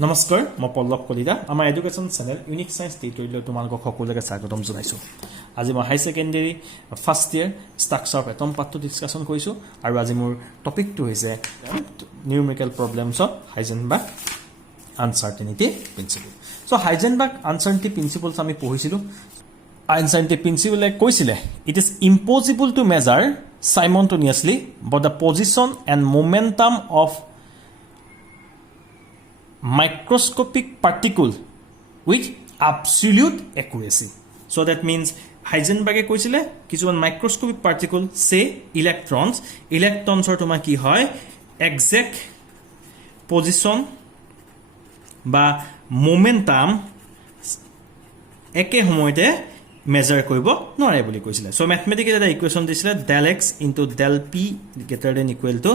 নমস্কাৰ মই পল্লৱ কলিতা আমাৰ এডুকেশ্যন চেনেল ইউনিক সায়েন্স টিউটৰিয়েললৈ তোমালোকক সকলোকে স্বাগতম জনাইছো আজি মই high secondary first year structure of atom পাৰ্টটো ডিসকাশন কৰিছো আৰু আজি মোৰ টপিকটো হৈছে numerical problems of Heisenberg uncertainty principle so Heisenberg uncertainty principles আমি পঢ়িছিলো আনসাৰ্টেনিটি প্ৰিন্সিপলে কৈছিলে it is impossible to measure simultaneously but the position and momentum of microscopic particle with absolute accuracy. So that means Heisenberg e koisile kichuman microscopic particle say electrons or toma ki hoy exact position ba momentum eke homoite measure koibo nore boli koisile. So mathematical eta equation disile del x into del p greater than equal to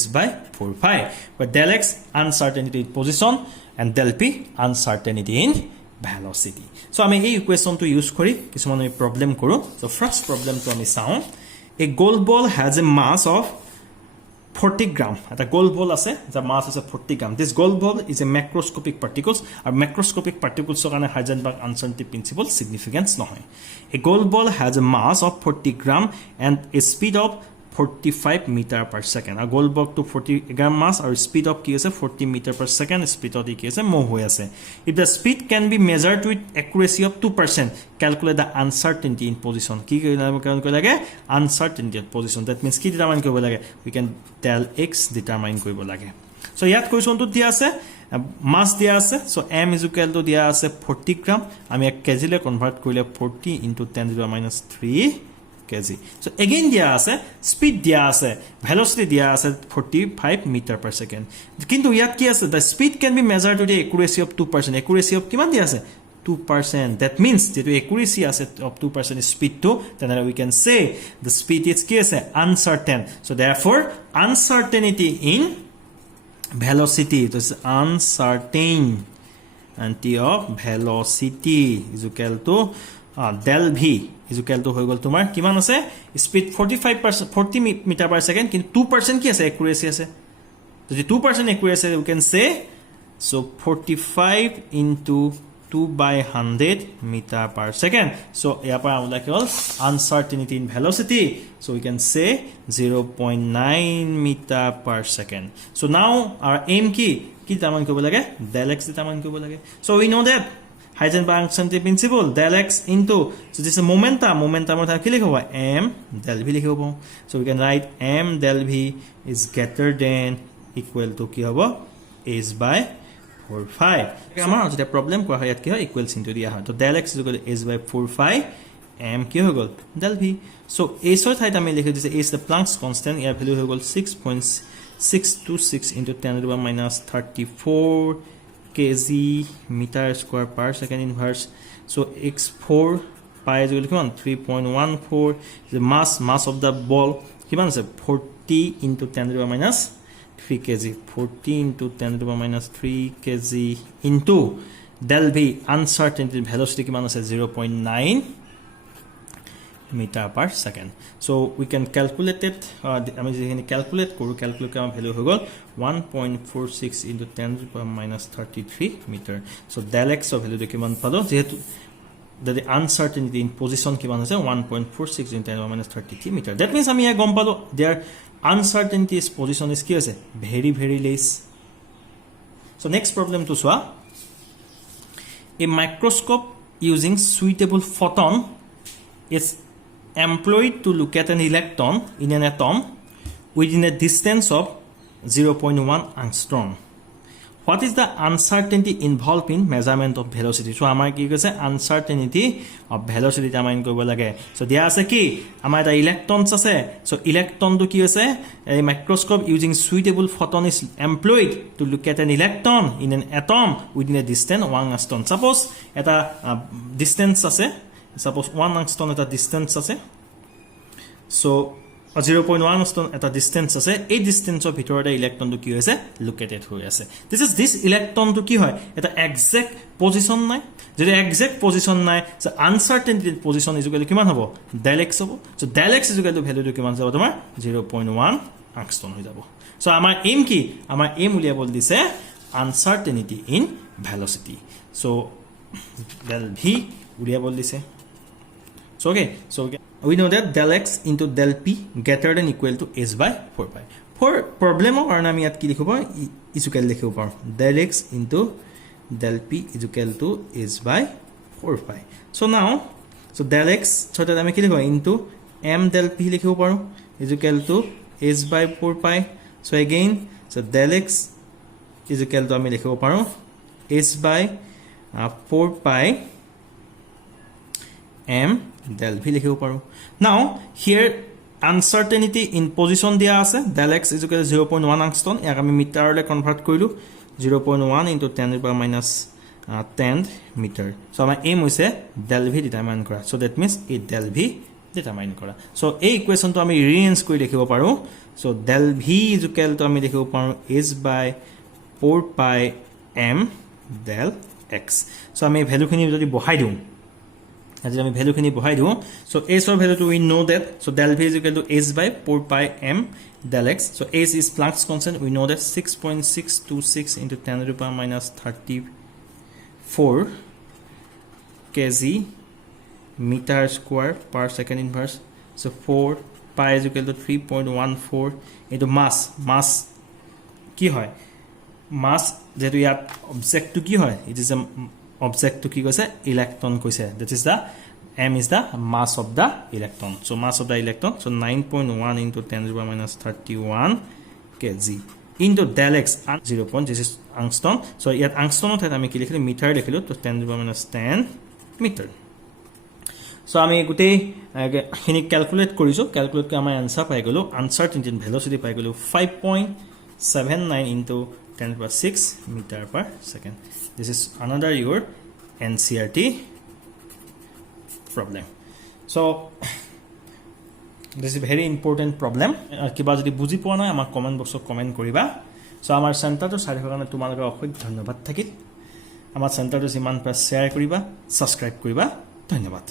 s by 4 pi, but del x uncertainty in position and del p uncertainty in velocity. So আমি এই equation to use করি কিছুমান problem কৰো. So first problem to আমি চাও, a gold ball has a mass of 40 gram. At a gold ball আছে, the mass is 40 gram. This gold ball is a macroscopic particles. A macroscopic particles so কাৰণে Heisenberg uncertainty principle significance নহয়. A gold ball has a mass of 40 gram and a speed of 45 meter per second. A gold ball to 40 gram mass or speed of কি আছে 40 meter per second speed of কি আছে move হৈ আছে. If the speed can be measured with accuracy of 2%, calculate the uncertainty in position. কি কৰিব লাগে uncertainty in position. That means কি determine কৰিব লাগে, we can tell x determine কৰিব লাগে. So ইয়াত কোৱেশ্যনটো দিয়া আছে mass দিয়া আছে, so m is equal to দিয়া আছে 40 gram, আমি 1 kg লে কনভার্ট কৰিলে 40 into 10 to the minus 3 kg. So again dia ase speed dia ase velocity dia ase 45 meter per second. Kintu yat ki ase the speed can be measured to the accuracy of 2%. Accuracy of kiman dia ase 2%. That means the accuracy ase of 2% is speed 2, then we can say the speed is ki ase uncertain. So therefore uncertainty in velocity, it is uncertainty of velocity is equal to del v is equal to হৈ গল তোমাৰ কিমান আছে speed 40 metre per second কিন্তু 2% কি আছে accuracy আছে যদি 2% accuracy you can say so 45 into 2 by 100 meter per second. So ইয়াৰ পৰা আমরা কি হল uncertainty in velocity, so we can say 0.9 meter per second. So now our aim কি determine কৰিব লাগে del x determine কৰিব লাগে. So we know that Heisenberg uncertainty principle del x into, so this is momentum or কি লিখব m del v লিখব. So we can write m del v is greater than equal to কি হ'ব s by 4 5. আমাৰ যেটা problem কোৱা হয় ইয়াত কি হয় ইকুৱেলছ ইনটু দিয়া হয়, তো del x is equal to s by 4 5 m কি হৈ গল del v. So s ৰ ঠাইত আমি লিখি দিছে s the Planck's constant, year value হৈ গল 6.626 into 10 to the minus 34 kg meter square per second inverse. So x4 pi is equal to 3.14. The mass of the ball kiman ase 40 into 10 to the minus 3 kg. 40 into 10 to the minus 3 kg into del v uncertainty velocity kiman ase 0.9 meter per second. So we can calculate it. আমি যেখানে calculate কৰো, calculate কৰা value হৈ গল 1.46 into 10 to the minus 33 meter. So del x of value কিমান পালো যেহেতু the uncertainty in position কিমান আছে 1.46 into 10 to the minus 33 meter. That means আমি গম পালো their uncertainty is position is কি আছে very less. So next problem to চোৱা, a microscope using suitable photon is employed to look at an electron in an atom within a distance of 0.1 angstrom. What is the uncertainty involved in measurement of velocity? So আমাৰ কি কৈছে uncertainty of velocity determine কৰিব লাগে. So দিয়া আছে কি আমাৰ এটা electrons আছে, so electron to কি আছে a microscope using suitable photon is employed to look at an electron in an atom within a distance 1 angstrom. Suppose এটা distance আছে, suppose 1 angstrom at a distance আছে, so 0.1 angstrom at a distance আছে, এই distance of ভিতৰতে electron to কি হৈছে located হৈ আছে. This electron to কি হয় এটা exact position নাই, যদি exact position নাই, so uncertainty position is equal to কিমান হ'ব del x হ'ব. So del x is equal to value to কিমান যাব তোমাৰ 0.1 angstrom হৈ যাব. So আমাৰ aim কি, আমাৰ aim উলিয়াব দিছে uncertainty in velocity. So del v ulia bol dise. So okay, so we know that del x into del p greater than equal to h by 4 pi. For problem or আমি ইয়াত কি লিখিব equal লিখিব পাৰো del x into del p is equal to h by 4 pi. So now so del x so that আমি কি লিখিব into m del p লিখিব পাৰো is equal to h by 4 pi. So again so del x is equal to আমি লিখিব পাৰো h by 4 pi m del v লিখিব পাৰো. Now here uncertainty in position দিয়া আছে del x is equal to 0.1 angstrom ইয়াক আমি মিটাৰলে convert কৰিলো 0.1 into 10 to the power minus 10 meter. So আমাৰ aim হৈছে del v determine কৰা. So that means a del v determine কৰা. So এই ইকুৱেচন তো আমি ৰিএৰেঞ্জ কৰি লিখিব পাৰো. So del v is equal to আমি লিখিব পাৰো h by 4 pi m del x. So আমি ভ্যালু খিনি যদি বহাই দিও as আমি ভ্যালু খিনি বহাই দিও so s or value to we know that so del v is equal to h by 4 pi m del x. So s is Planck's constant, we know that 6.626 into 10 to the power minus 34 kg meter square per second inverse. So 4 pi is equal to 3.14 into mass কি হয় mass যেটো ইয়াত object to কি হয় it is a object to কি কৈছে electron কৈছে that is the m is the mass of the electron. So mass of the electron so 9.1 into 10 to the power minus 31 kg into del x 0. This is angstrom. So ইয়াত angstrom ত আমি কি লিখিলো metre লিখিলো তো 10 to the power minus 10 meter. So আমি গুটেই খিনি calculate কৰিছো calculate কৰি আমাৰ आंसर পাই গলো uncertainty velocity পাই গলো 5.79 into 10 to the power 6 meter per second. This is another your NCERT problem. So this is a very important problem. কিবা যদি বুজি পোৱা নাই আমাৰ কমেন্ট বক্সত কমেন্ট কৰিবা. So আমাৰ চেণ্টাৰটো চাই কাৰণে তোমালোকক অশেষ ধন্যবাদ থাকিল. আমাৰ চেণ্টাৰটো যিমান পাৰে শেয়াৰ কৰিবা সাবস্ক্ৰাইব কৰিবা ধন্যবাদ.